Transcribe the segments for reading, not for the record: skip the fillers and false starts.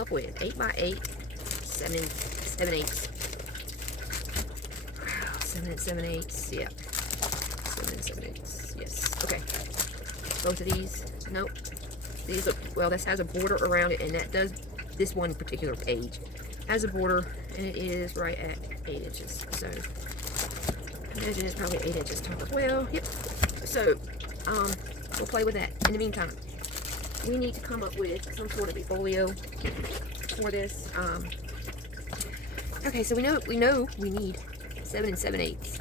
up with 8 by 8, 7 8. 7 and 7 8. Yeah. 7 and 7 8. Yes. Okay. Both of these. Nope. These look, well, this has a border around it, and that does, this one particular page has a border, and it is right at 8 inches. So, I imagine it's probably 8 inches tall. Well, yep. So, we'll play with that. In the meantime, we need to come up with some sort of a folio for this. Okay, so we know we need 7 and 7 eighths.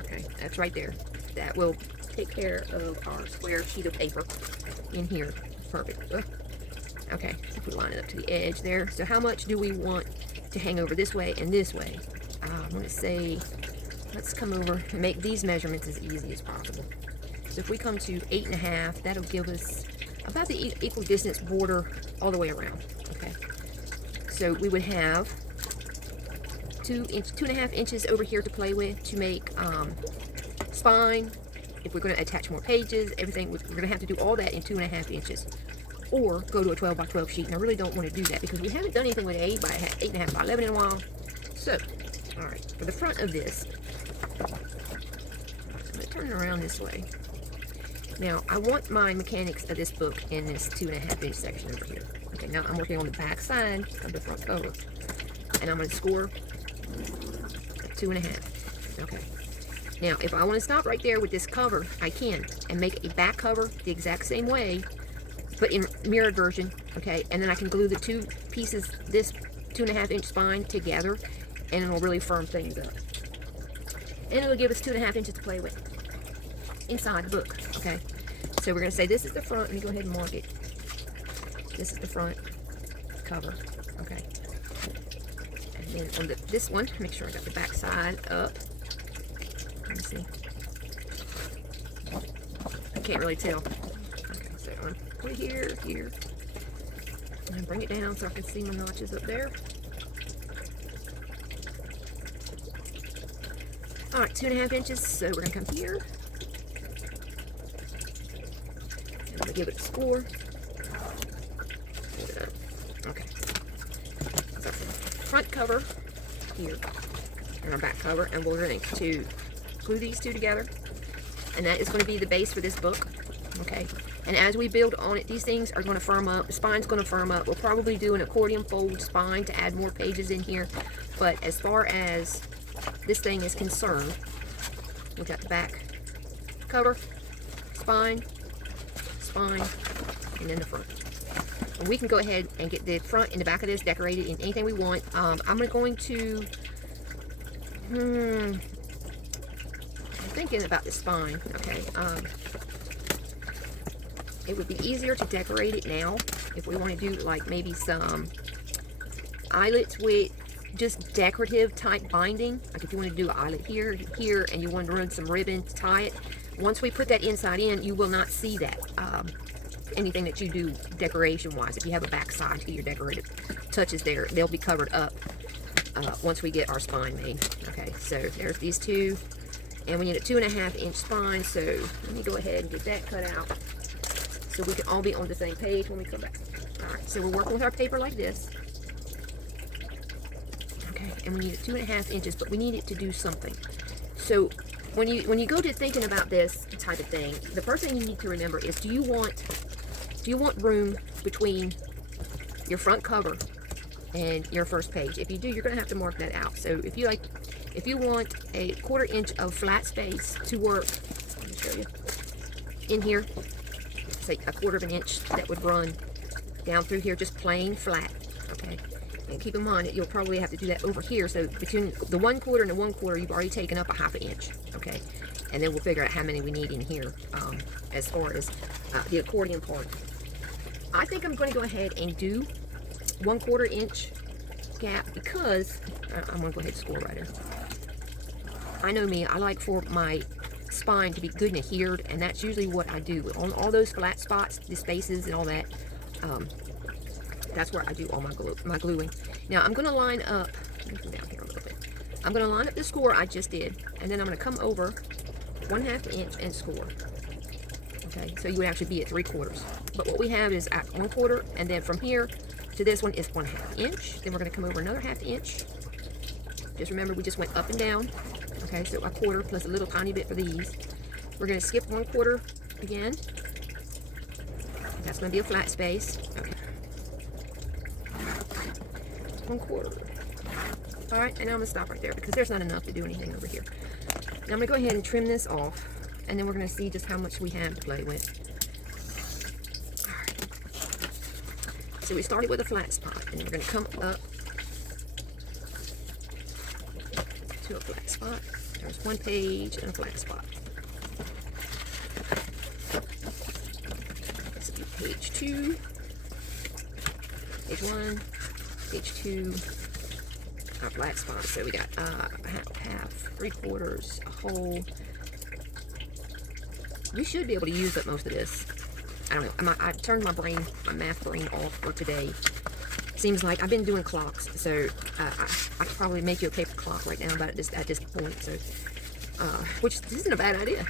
Okay, that's right there. That will take care of our square sheet of paper in here. Perfect. Ugh. Okay, if we line it up to the edge there. So how much do we want to hang over this way and this way? I'm going to say, let's come over and make these measurements as easy as possible. So if we come to 8.5, that'll give us about the equal distance border all the way around. Okay, so we would have 2.5 inches over here to play with to make spine. If we're going to attach more pages, everything, we're going to have to do all that in 2.5 inches, or go to a 12 by 12 sheet. And I really don't want to do that because we haven't done anything with 8.5 by 11 in a while. So, all right, for the front of this, I'm going to turn it around this way. Now, I want my mechanics of this book in this 2.5 inch section over here. Okay, now I'm working on the back side of the front cover, and I'm going to score at 2.5. Okay. Now, if I want to stop right there with this cover, I can, and make a back cover the exact same way, but in mirrored version, okay? And then I can glue the two pieces, this 2.5 inch spine together, and it'll really firm things up. And it'll give us 2.5 inches to play with inside the book, okay? So we're going to say this is the front. Let me go ahead and mark it. This is the front cover, okay? And then on this one, make sure I got the back side up. Let me see. I can't really tell. Okay, so I'm going to put it here, and bring it down so I can see my notches up there. All right, 2.5 inches. So we're going to come here. And I'm going to give it a score. Hold it up. Okay. So front cover here, and our back cover, and we're going to glue these two together, and that is going to be the base for this book. Okay, and as we build on it, these things are going to firm up. The spine's going to firm up. We'll probably do an accordion fold spine to add more pages in here, but as far as this thing is concerned, we've got the back cover, spine, and then the front. And we can go ahead and get the front and the back of this decorated in anything we want. I'm going to thinking about the spine. Okay, it would be easier to decorate it now if we want to do like maybe some eyelets with just decorative type binding. Like if you want to do an eyelet here, and you want to run some ribbon to tie it. Once we put that inside in, you will not see that anything that you do decoration wise. If you have a back side to your decorative touches there, they'll be covered up once we get our spine made. Okay, so there's these two. And we need a 2.5 inch spine, so let me go ahead and get that cut out so we can all be on the same page when we come back. Alright, so we're working with our paper like this. Okay, and we need it 2.5 inches, but we need it to do something. So when you go to thinking about this type of thing, the first thing you need to remember is do you want room between your front cover and your first page? If you do, you're going to have to mark that out. So if you want a 1/4 inch of flat space to work, let me show you, in here, say 1/4 inch that would run down through here, just plain flat, okay? And keep in mind that you'll probably have to do that over here. So between the 1/4 and the 1/4, you've already taken up a 1/2 inch, okay? And then we'll figure out how many we need in here as far as the accordion part. I think I'm going to go ahead and do 1/4 inch gap because I'm going to go ahead and score right here. I know me, I like for my spine to be good and adhered, and that's usually what I do. On all those flat spots, the spaces and all that, that's where I do all my gluing. Now I'm going to line up, let me come down here a little bit. I'm going to line up the score I just did, and then I'm going to come over 1/2 inch and score. Okay, so you would actually be at 3/4. But what we have is at 1/4, and then from here to this one is 1/2 inch. Then we're going to come over another 1/2 inch. Just remember, we just went up and down. Okay, so 1/4 plus a little tiny bit for these. We're going to skip 1/4 again. That's going to be a flat space. Okay. 1/4. All right, and I'm going to stop right there because there's not enough to do anything over here. Now I'm going to go ahead and trim this off, and then we're going to see just how much we have to play with. All right. So we started with a flat spot, and we're going to come up to a flat spot. There's one page and a flat spot. This will be page 2, page 1, page 2, our flat spot. So we got half, 3/4, a whole. We should be able to use up most of this. I don't know. I turned my math brain off for today. Seems like I've been doing clocks, so I could probably make you a paper clock right now about it at this point. So, which isn't a bad idea.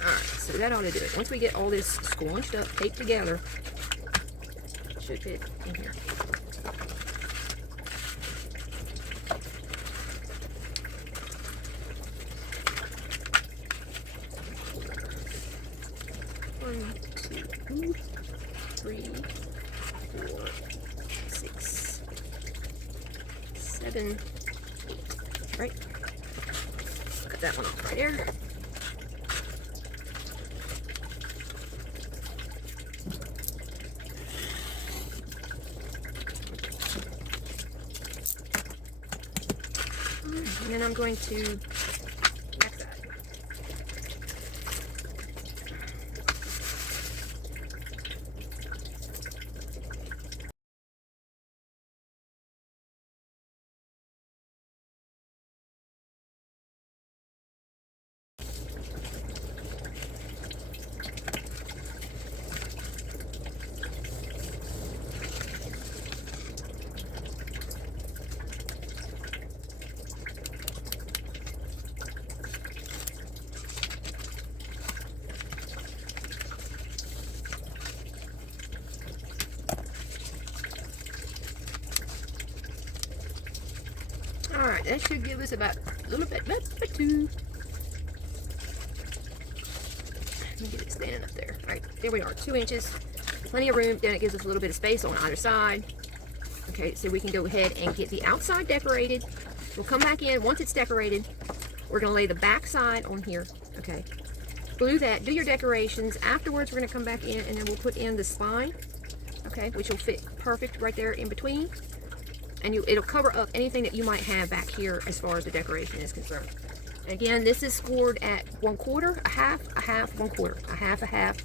Alright, so that ought to do it. Once we get all this squunched up, taped together, it should fit in here. One, 2, 3, 4, 6, 7, 8. Right? Cut that one off right there. And then I'm going to backside. Alright, that should give us about a little bit, about 2. Let me get it standing up there. Alright, there we are, 2 inches. Plenty of room. Then it gives us a little bit of space on either side. Okay, so we can go ahead and get the outside decorated. We'll come back in. Once it's decorated, we're going to lay the back side on here. Okay, glue that. Do your decorations. Afterwards, we're going to come back in, and then we'll put in the spine. Okay, which will fit perfect right there in between. And it'll cover up anything that you might have back here as far as the decoration is concerned. Again, this is scored at 1/4, a half, 1/4, a half,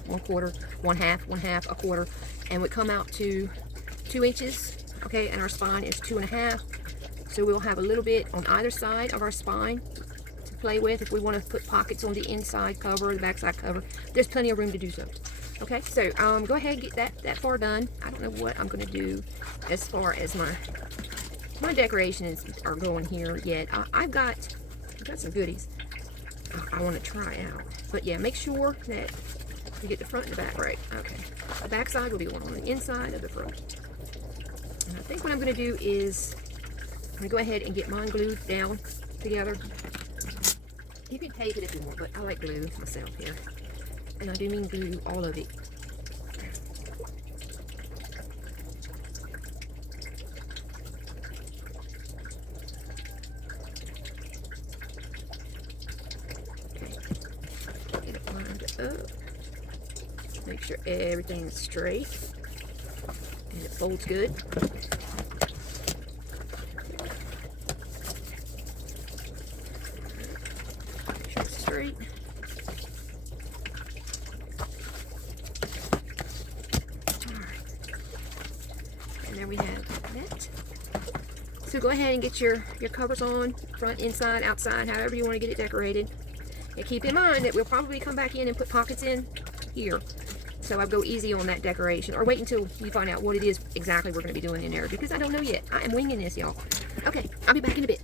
1/4, 1/2, 1/2, 1/4, and we come out to 2 inches. Okay, and our spine is 2.5. So we'll have a little bit on either side of our spine to play with if we want to put pockets on the inside cover, the backside cover. There's plenty of room to do so. Okay, so go ahead and get that far done. I don't know what I'm going to do as far as my decorations are going here yet. I've got some goodies I want to try out. But yeah, make sure that you get the front and the back right. Okay, the back side will be one on the inside of the front. And I think what I'm going to do is I'm going to go ahead and get mine glued down together. You can tape it if you want, but I like glue myself here. And I do mean glue all of it. Okay. Get it lined up. Make sure everything's straight. And it folds good. Make sure it's straight. We have that. So go ahead and get your covers on, front, inside, outside, however you want to get it decorated. And keep in mind that we'll probably come back in and put pockets in here. So I'll go easy on that decoration, or wait until you find out what it is exactly we're going to be doing in there, because I don't know yet. I am winging this, y'all. Okay, I'll be back in a bit.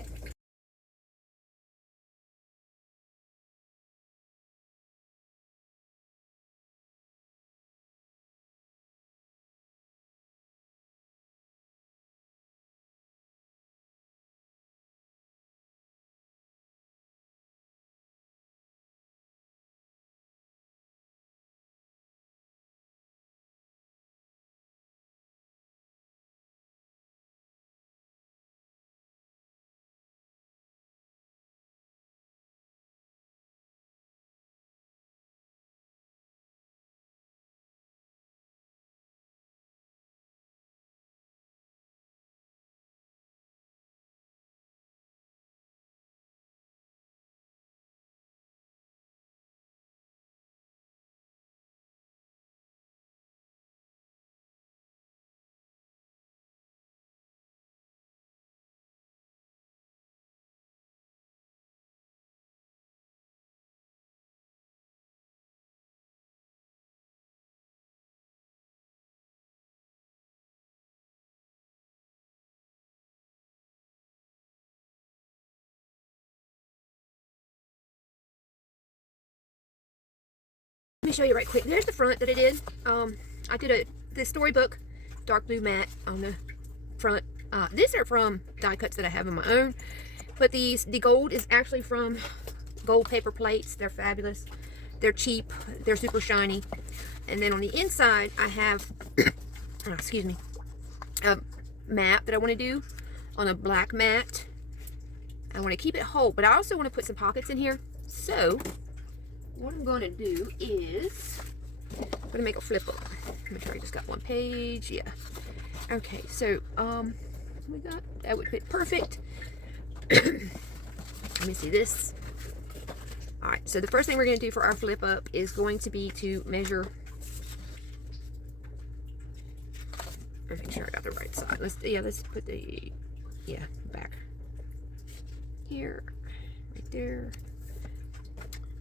Let me show you right quick. There's the front that I did. I did the Storybook dark blue matte on the front. These are from die cuts that I have on my own, but the gold is actually from gold paper plates. They're fabulous. They're cheap. They're super shiny. And then on the inside, I have, excuse me, a mat that I want to do on a black mat. I want to keep it whole, but I also want to put some pockets in here. So what I'm going to do is I'm going to make a flip book. Make sure I just got one page. Yeah. Okay, so we got that would fit perfect. Let me see this. All right, so the first thing we're going to do for our flip up is going to be to measure. Make sure I got the right side. Let's put the back here, right there.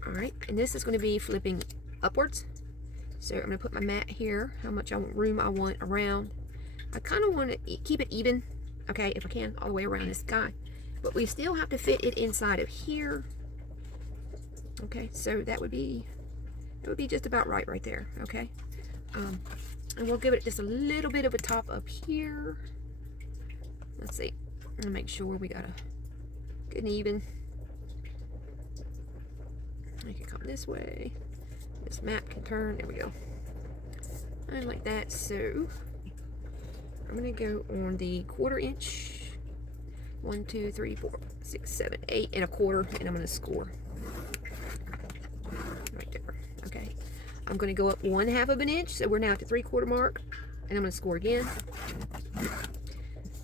All right, and this is going to be flipping upwards. So I'm going to put my mat here, how much room I want around. I kind of want to keep it even, okay, if I can, all the way around this guy. But we still have to fit it inside of here. Okay, so that would be just about right there, okay? And we'll give it just a little bit of a top up here. Let's see, I'm going to make sure we got a good and even. I can come this way. This map can turn. There we go. And like that. So I'm gonna go on the 1/4 inch. 1, 2, 3, 4, 6, 7, 8 and a quarter, and I'm gonna score right there. Okay. I'm gonna go up 1/2 of an inch. So we're now at the 3/4 mark, and I'm gonna score again.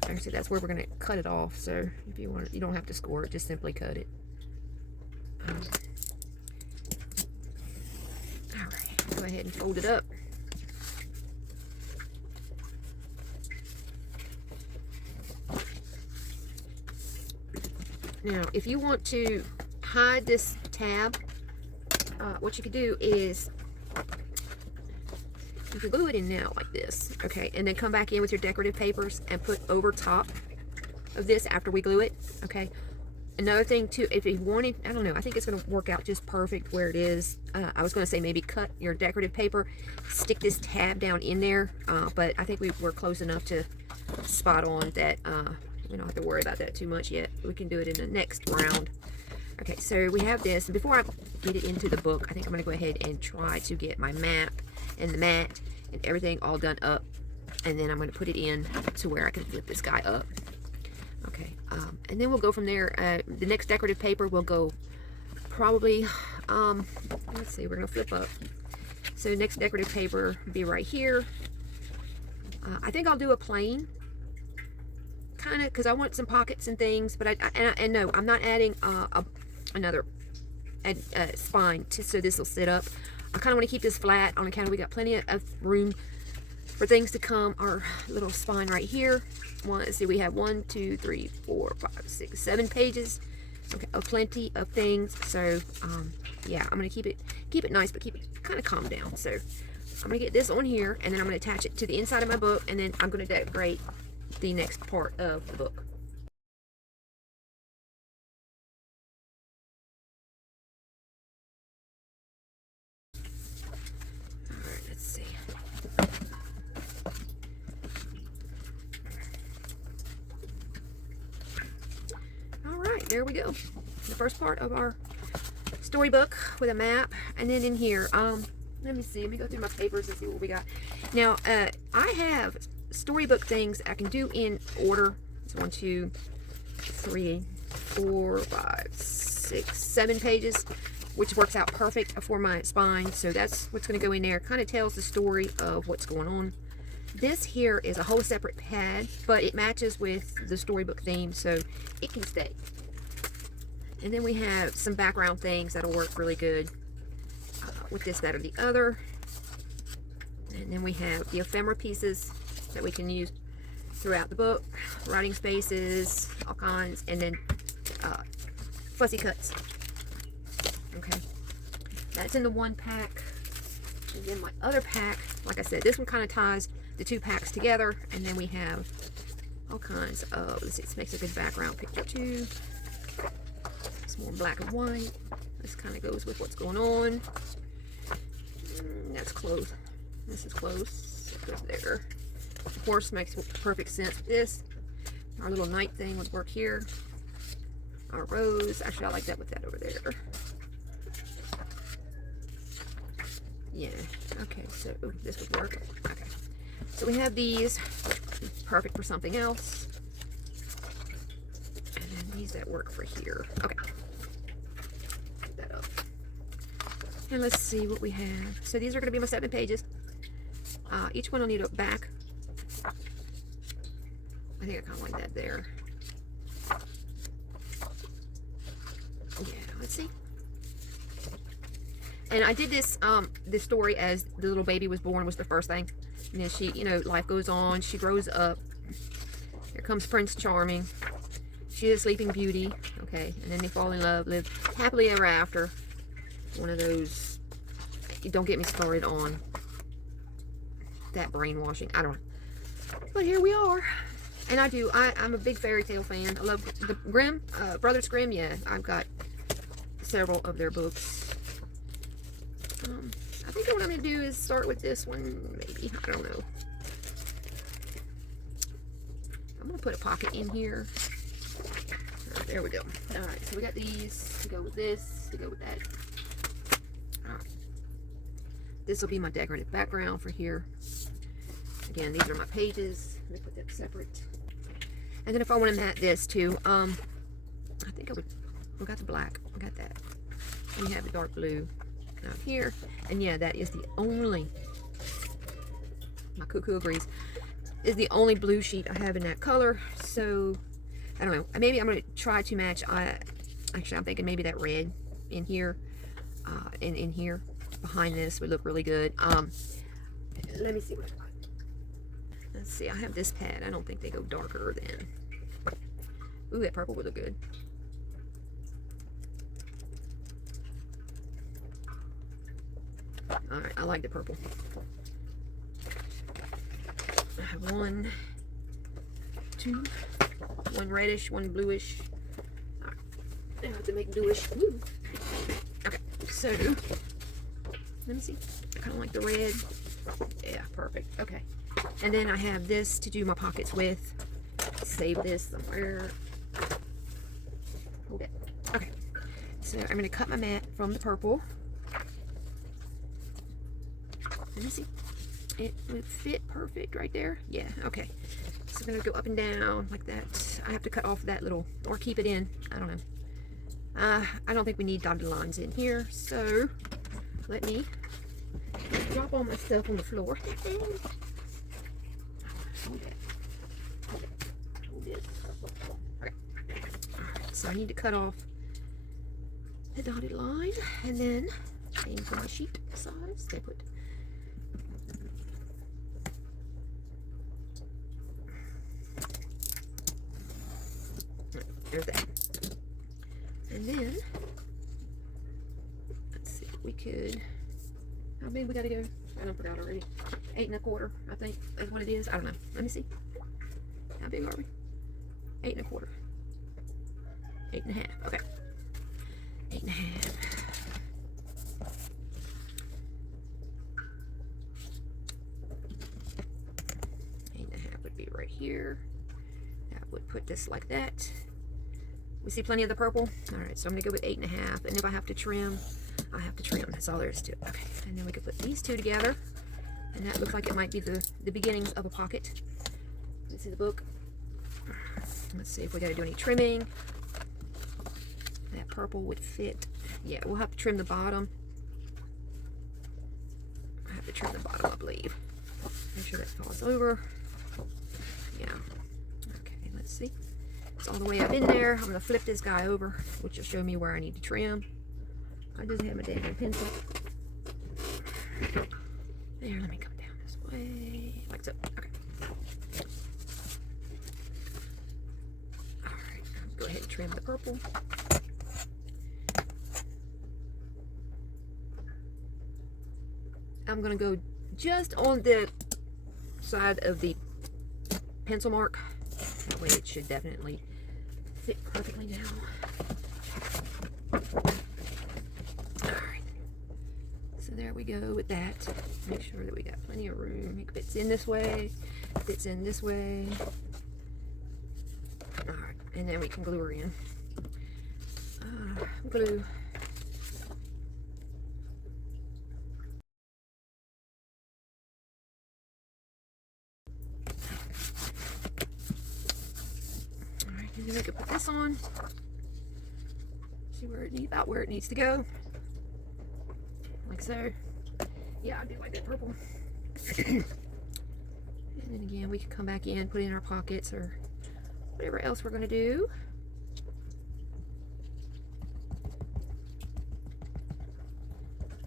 Actually, that's where we're gonna cut it off. So if you want, you don't have to score it. Just simply cut it. Go ahead and fold it up. Now, if you want to hide this tab, what you could do is you can glue it in now like this, okay, and then come back in with your decorative papers and put over top of this after we glue it, okay. Another thing too, if you wanted, I don't know, I think it's going to work out just perfect where it is. I was going to say maybe cut your decorative paper, stick this tab down in there, but I think we're close enough to spot on that we don't have to worry about that too much yet. We can do it in the next round. Okay, so we have this. Before I get it into the book, I think I'm going to go ahead and try to get my map and the mat and everything all done up, and then I'm going to put it in to where I can flip this guy up. Okay, and then we'll go from there. The next decorative paper will go probably, let's see, we're going to flip up. So next decorative paper will be right here. I think I'll do a plain, kind of, because I want some pockets and things, but no, I'm not adding another spine so this will sit up. I kind of want to keep this flat on account of we got plenty of room for things to come. Our little spine right here. Let's see, we have 1, 2, 3, 4, 5, 6, 7 pages. Okay, plenty of things. So yeah, I'm gonna keep it nice, but keep it kind of calm down. So I'm going to get this on here, and then I'm going to attach it to the inside of my book, and then I'm going to decorate the next part of the book. Alright, let's see. Alright, there we go. The first part of our storybook with a map, and then in here, let me see, let me go through my papers and see what we got. Now, I have storybook things I can do in order. It's 1, 2, 3, 4, 5, 6, 7 pages, which works out perfect for my spine. So that's what's going to go in there. Kind of tells the story of what's going on. This here is a whole separate pad, but it matches with the storybook theme, so it can stay. And then we have some background things that'll work really good with this, that, or the other. And then we have the ephemera pieces that we can use throughout the book, writing spaces, all kinds, and then fussy cuts. Okay, that's in the one pack. And then my other pack, like I said, this one kind of ties the two packs together. And then we have all kinds of, let's see, this makes a good background picture too. It's more black and white. This kind of goes with what's going on. That's close. This is close. It goes there. Of course, makes perfect sense with this. Our little night thing would work here. Our rose. Actually, I like that with that over there. Yeah. Okay, so this would work. Okay. So we have these. Perfect for something else. And then these that work for here. Okay. Put that up. And let's see what we have. So these are going to be my 7 pages. Each one will need a back. I think I kind of like that there. Yeah, let's see. And I did this this story as the little baby was born was the first thing. And then she, you know, life goes on. She grows up. Here comes Prince Charming. She is Sleeping Beauty. Okay, and then they fall in love, live happily ever after. One of those, don't get me started on that brainwashing. I don't know. But here we are. And I'm a big fairy tale fan. I love the Grimm, Brothers Grimm. Yeah, I've got several of their books. I think what I'm going to do is start with this one, maybe. I don't know. I'm going to put a pocket in here. Alright, there we go. Alright, so we got these to go with this, to go with that. Alright. This will be my decorative background for here. Again, these are my pages. Let me put that separate. And then if I want to mat this too, I think I would, we got the black, we got that. We have the dark blue out here. And yeah, that is the only, my cuckoo agrees, is the only blue sheet I have in that color. So, I don't know. Maybe I'm going to try to match, actually I'm thinking maybe that red in here, and in here, behind this would look really good. Let me see what I got. Let's see, I have this pad. I don't think they go darker than, ooh, that purple would look good. Alright, I like the purple. I have 1, 2, 1 reddish, 1 bluish. Alright, I have to make bluish. Ooh. Okay, so, let me see. I kind of like the red. Yeah, perfect. Okay. And then I have this to do my pockets with. Save this somewhere. Hold it. Okay. So I'm going to cut my mat from the purple. Let me see. It would fit perfect right there. Yeah, okay. So I'm going to go up and down like that. I have to cut off that little, or keep it in. I don't know. I don't think we need dotted lines in here. So let me drop all my stuff on the floor. Hold it. Hold this. Okay. Alright, so I need to cut off the dotted line, and then same for my sheet size. They put there's that. And then let's see, we could, how big we gotta go? I don't forgot already. 8 1/4, I think is what it is. I don't know. Let me see. How big are we? 8 1/4. 8 1/2. Okay. 8 1/2. 8 1/2 would be right here. That would put this like that. We see plenty of the purple. All right, so I'm gonna go with 8 1/2, and if I have to trim, I have to trim. That's all there is to it. Okay, and then we can put these two together, and that looks like it might be the beginnings of a pocket. Let's see the book. Let's see if we got to do any trimming. That purple would fit. Yeah, we'll have to trim the bottom. I have to trim the bottom, I believe. Make sure that falls over. Yeah. Okay, let's see. It's all the way up in there. I'm going to flip this guy over, which will show me where I need to trim. I just have my dang pencil. There, let me come down this way. Like so. Okay. Alright, go ahead and trim the purple. I'm going to go just on the side of the pencil mark. That way it should definitely fit perfectly now. Alright. So there we go with that. Make sure that we got plenty of room. It fits in this way. Fits in this way. Alright. And then we can glue her in. Glue. And then we can put this on. See where it needs, about where it needs to go. Like so. Yeah, I do like that purple. And then again, we can come back in, put it in our pockets or whatever else we're going to do.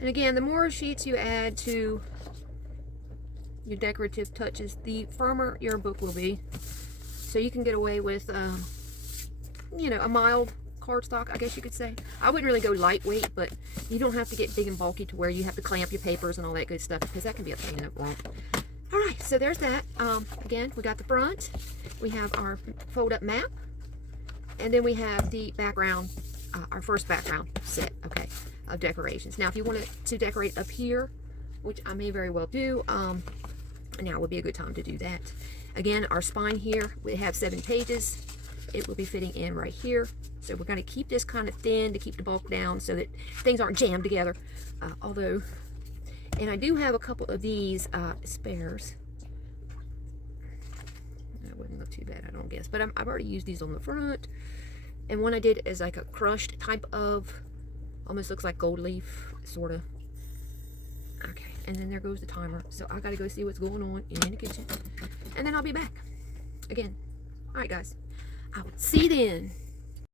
And again, the more sheets you add to your decorative touches, the firmer your book will be. So you can get away with, you know, a mild cardstock, I guess you could say. I wouldn't really go lightweight, but you don't have to get big and bulky to where you have to clamp your papers and all that good stuff, because that can be a pain in the butt. All right, so there's that. Again, we got the front. We have our fold-up map, and then we have the background, our first background set, okay, of decorations. Now, if you wanted to decorate up here, which I may very well do, now would be a good time to do that. Again, our spine here, we have 7 pages. It will be fitting in right here. So we're going to keep this kind of thin to keep the bulk down so that things aren't jammed together. Although, and I do have a couple of these spares. That wouldn't look too bad, I don't guess. But I've already used these on the front. And one I did is like a crushed type of, almost looks like gold leaf, sort of. Okay, and then there goes the timer. So I got to go see what's going on in the kitchen. And then I'll be back again. All right, guys. I will see you then.